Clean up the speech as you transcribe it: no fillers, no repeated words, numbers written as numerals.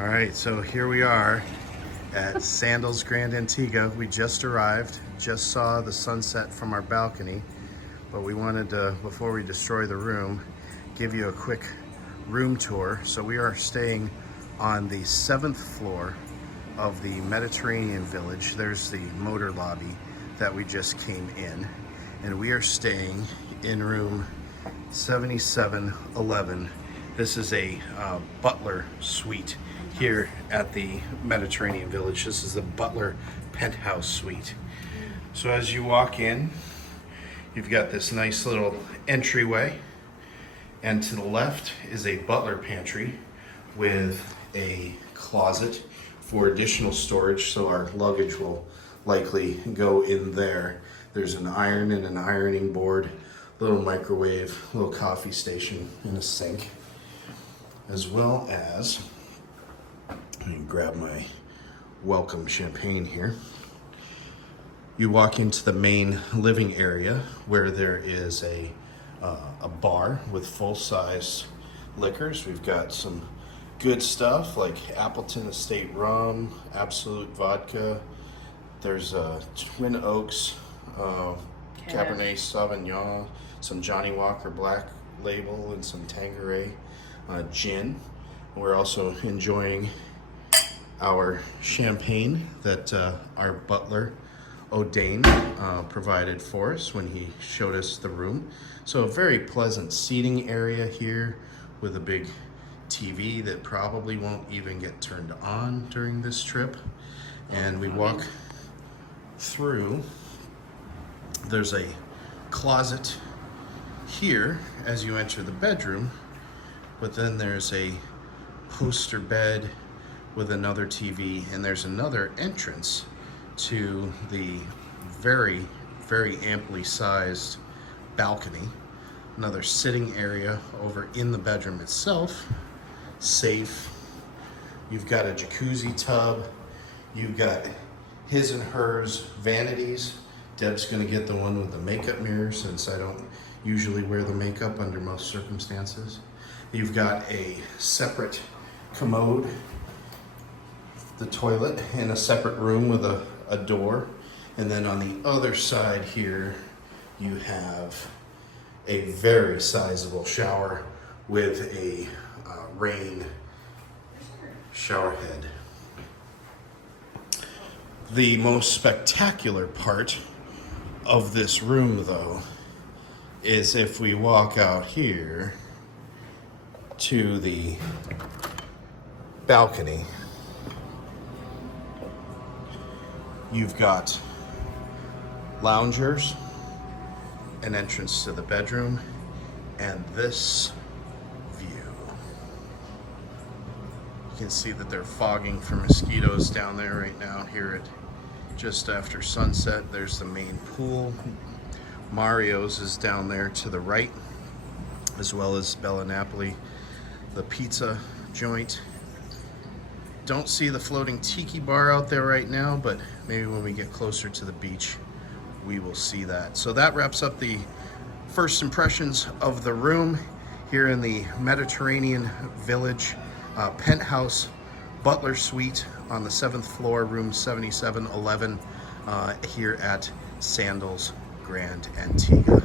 All right, so here we are at Sandals Grande Antigua. We just arrived, just saw the sunset from our balcony, but we wanted to, before we destroy the room, give you a quick room tour. So we are staying on the 7th floor of the Mediterranean Village. There's the motor lobby that we just came in, and we are staying in room 7711. This is a Butler Suite here at the Mediterranean Village. This is the Butler Penthouse Suite. So as you walk in, you've got this nice little entryway, and to the left is a butler pantry with a closet for additional storage, so our luggage will likely go in there. There's an iron and an ironing board, little microwave, little coffee station, and a sink, as well as, let me grab my welcome champagne here. You walk into the main living area where there is a bar with full-size liquors. We've got some good stuff like Appleton Estate Rum, Absolute Vodka. There's Twin Oaks, Cabernet Sauvignon, some Johnny Walker Black Label, and some Tanqueray gin. We're also enjoying our champagne that our butler O'Dane provided for us when he showed us the room. So a very pleasant seating area here with a big TV that probably won't even get turned on during this trip. And we walk through, there's a closet here as you enter the bedroom, but then there's a poster bed with another TV, and there's another entrance to the very, very amply sized balcony. Another sitting area over in the bedroom itself. Safe. You've got a jacuzzi tub. You've got his and hers vanities. Deb's gonna get the one with the makeup mirror since I don't usually wear the makeup under most circumstances. You've got a separate commode, the toilet in a separate room with a door. And then on the other side here, you have a very sizable shower with a rain shower head. The most spectacular part of this room, though, is if we walk out here to the balcony. You've got loungers, an entrance to the bedroom, and this view. You can see that they're fogging for mosquitoes down there right now here at just after sunset. There's the main pool. Mario's is down there to the right, as well as Bella Napoli, the pizza joint. Don't see the floating tiki bar out there right now, but maybe when we get closer to the beach, we will see that. So that wraps up the first impressions of the room here in the Mediterranean Village Penthouse Butler Suite on the 7th floor, room 7711, here at Sandals Grande Antigua.